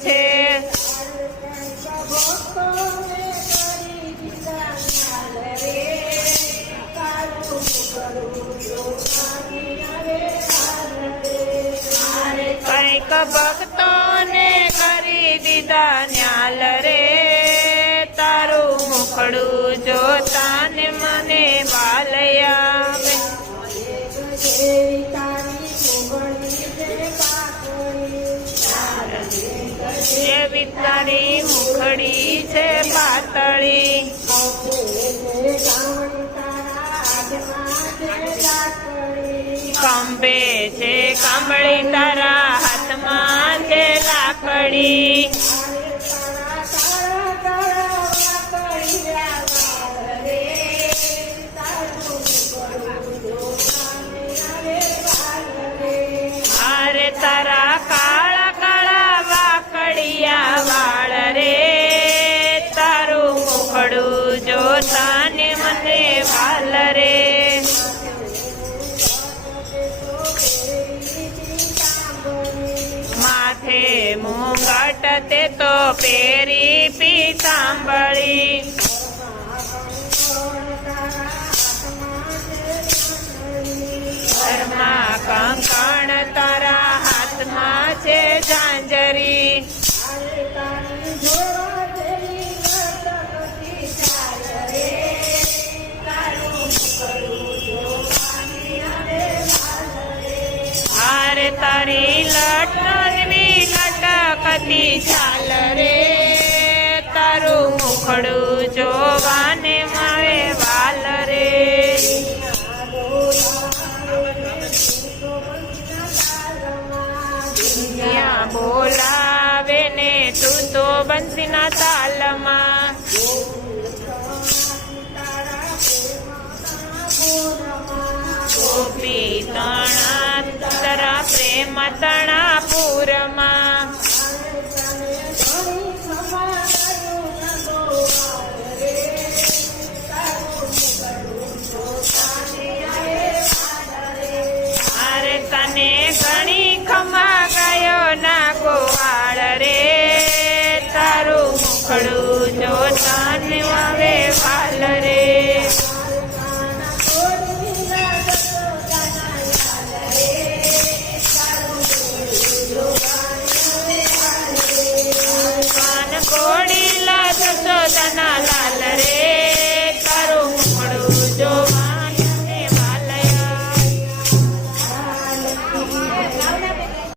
છે. કઈક ભક્તોને કરી દીધા ન્યાલ રે, તારું મુખડું જોતા ને મને વાલ આવે. એવી તારી મુખડી છે પાતળી, કંબે છે કાંબળી તારા હાથમાં છે લાકડી. અરે તારા કાળા કાળા વાકડિયા વાળ રે, તારું મુખડું જોતા ને મને વાલ રે. માથે મુંગટ તે તો પહેરી પીતાંબળી, ઘરમાં કંકણ તારા હાથમાં છે ઝાંઝરી. અરે તારી લટકતી લટકતી ચાલ રે, તારું મુખડું જોવાને મળે વાલ રે. ત્યાં બોલાવે ને તું તો બંસીના તાલમાં, ગોપી તણા તારા પ્રેમ તણા